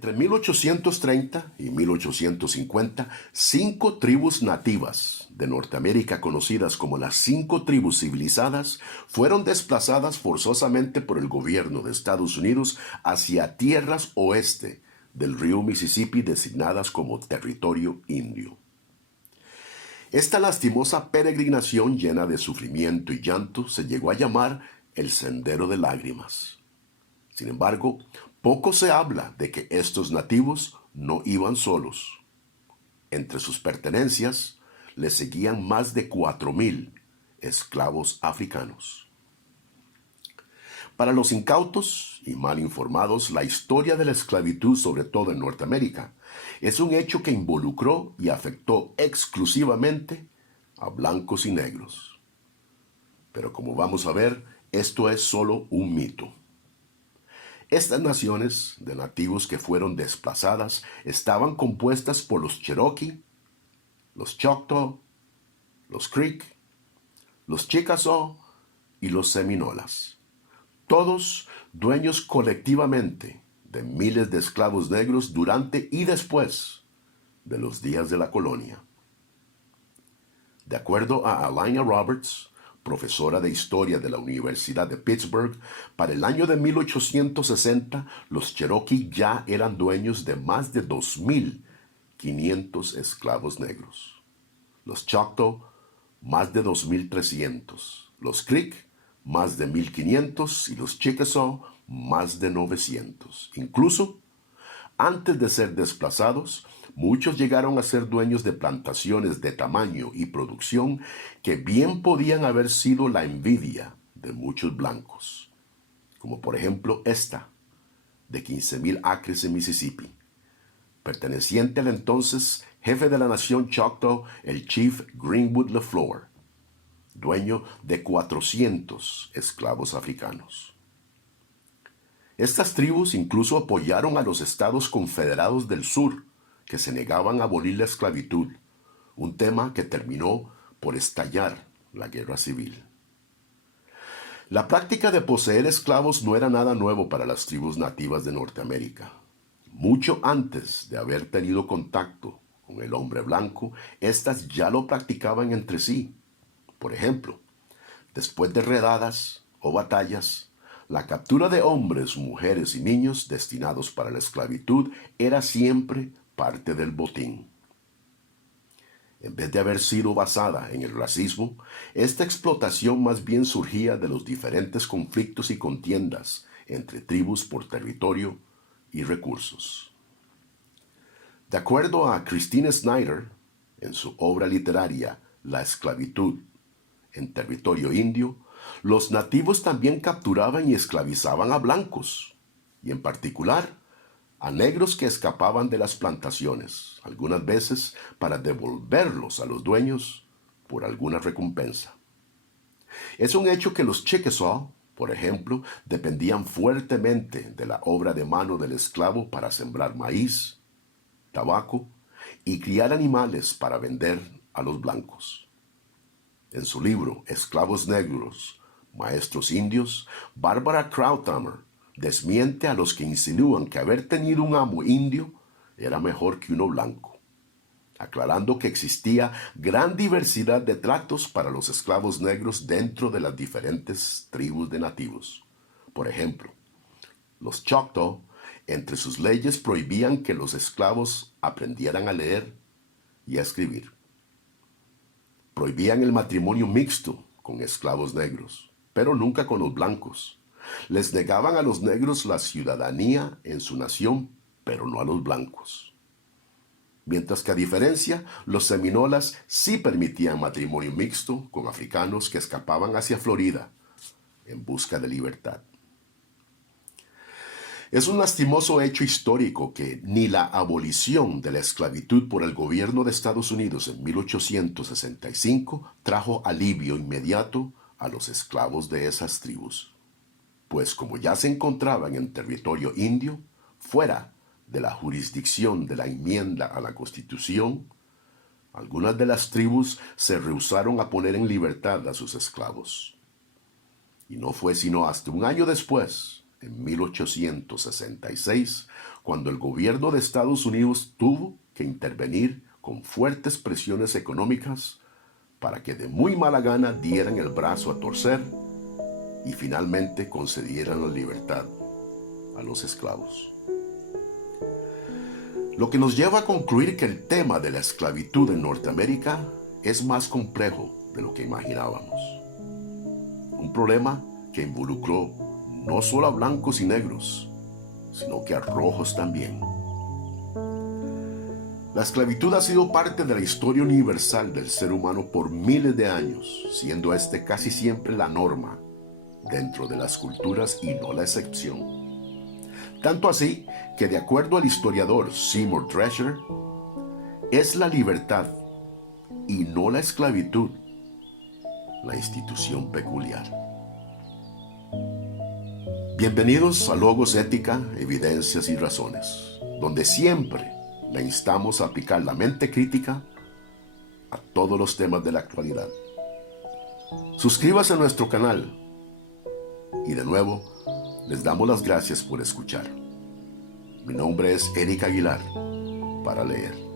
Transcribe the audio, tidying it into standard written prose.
Entre 1830 y 1850, 5 tribus nativas de Norteamérica, conocidas como las 5 tribus civilizadas, fueron desplazadas forzosamente por el gobierno de Estados Unidos hacia tierras oeste del río Mississippi, designadas como territorio indio. Esta lastimosa peregrinación llena de sufrimiento y llanto se llegó a llamar el Sendero de Lágrimas. Sin embargo, poco se habla de que estos nativos no iban solos. Entre sus pertenencias le seguían más de 4,000 esclavos africanos. Para los incautos y mal informados, la historia de la esclavitud, sobre todo en Norteamérica, es un hecho que involucró y afectó exclusivamente a blancos y negros. Pero como vamos a ver, esto es solo un mito. Estas naciones de nativos que fueron desplazadas estaban compuestas por los Cherokee, los Choctaw, los Creek, los Chickasaw y los Seminolas. Todos dueños colectivamente de miles de esclavos negros durante y después de los días de la colonia. De acuerdo a Alina Roberts, profesora de historia de la Universidad de Pittsburgh, para el año de 1860 los Cherokee ya eran dueños de más de 2,500 esclavos negros. Los Choctaw, más de 2,300. Los Creek, más de 1,500. Y los Chickasaw, más de 900. Incluso, antes de ser desplazados, muchos llegaron a ser dueños de plantaciones de tamaño y producción que bien podían haber sido la envidia de muchos blancos, como por ejemplo esta, de 15,000 acres en Mississippi, perteneciente al entonces jefe de la nación Choctaw, el Chief Greenwood LeFlore, dueño de 400 esclavos africanos. Estas tribus incluso apoyaron a los estados confederados del sur, que se negaban a abolir la esclavitud, un tema que terminó por estallar la guerra civil. La práctica de poseer esclavos no era nada nuevo para las tribus nativas de Norteamérica. Mucho antes de haber tenido contacto con el hombre blanco, éstas ya lo practicaban entre sí. Por ejemplo, después de redadas o batallas, la captura de hombres, mujeres y niños destinados para la esclavitud era siempre parte del botín. En vez de haber sido basada en el racismo, esta explotación más bien surgía de los diferentes conflictos y contiendas entre tribus por territorio y recursos. De acuerdo a Christine Snyder, en su obra literaria La esclavitud en territorio indio, los nativos también capturaban y esclavizaban a blancos, y en particular a negros que escapaban de las plantaciones, algunas veces para devolverlos a los dueños por alguna recompensa. Es un hecho que los Chickasaw, por ejemplo, dependían fuertemente de la obra de mano del esclavo para sembrar maíz, tabaco y criar animales para vender a los blancos. En su libro Esclavos Negros, Maestros Indios, Barbara Krauthammer desmiente a los que insinúan que haber tenido un amo indio era mejor que uno blanco, aclarando que existía gran diversidad de tratos para los esclavos negros dentro de las diferentes tribus de nativos. Por ejemplo, los Choctaw, entre sus leyes, prohibían que los esclavos aprendieran a leer y a escribir. Prohibían el matrimonio mixto con esclavos negros, pero nunca con los blancos. Les negaban a los negros la ciudadanía en su nación, pero no a los blancos. Mientras que a diferencia, los seminolas sí permitían matrimonio mixto con africanos que escapaban hacia Florida en busca de libertad. Es un lastimoso hecho histórico que ni la abolición de la esclavitud por el gobierno de Estados Unidos en 1865 trajo alivio inmediato a los esclavos de esas tribus, pues como ya se encontraban en territorio indio, fuera de la jurisdicción de la enmienda a la Constitución, algunas de las tribus se rehusaron a poner en libertad a sus esclavos. Y no fue sino hasta un año después, en 1866, cuando el gobierno de Estados Unidos tuvo que intervenir con fuertes presiones económicas para que de muy mala gana dieran el brazo a torcer y finalmente concedieran la libertad a los esclavos. Lo que nos lleva a concluir que el tema de la esclavitud en Norteamérica es más complejo de lo que imaginábamos. Un problema que involucró no solo a blancos y negros, sino que a rojos también. La esclavitud ha sido parte de la historia universal del ser humano por miles de años, siendo este casi siempre la norma dentro de las culturas y no la excepción. Tanto así que, de acuerdo al historiador Seymour Drescher, es la libertad y no la esclavitud la institución peculiar. Bienvenidos a Logos Ética, Evidencias y Razones, donde siempre le instamos a aplicar la mente crítica a todos los temas de la actualidad. Suscríbase a nuestro canal y de nuevo les damos las gracias por escuchar. Mi nombre es Eric Aguilar, para leer.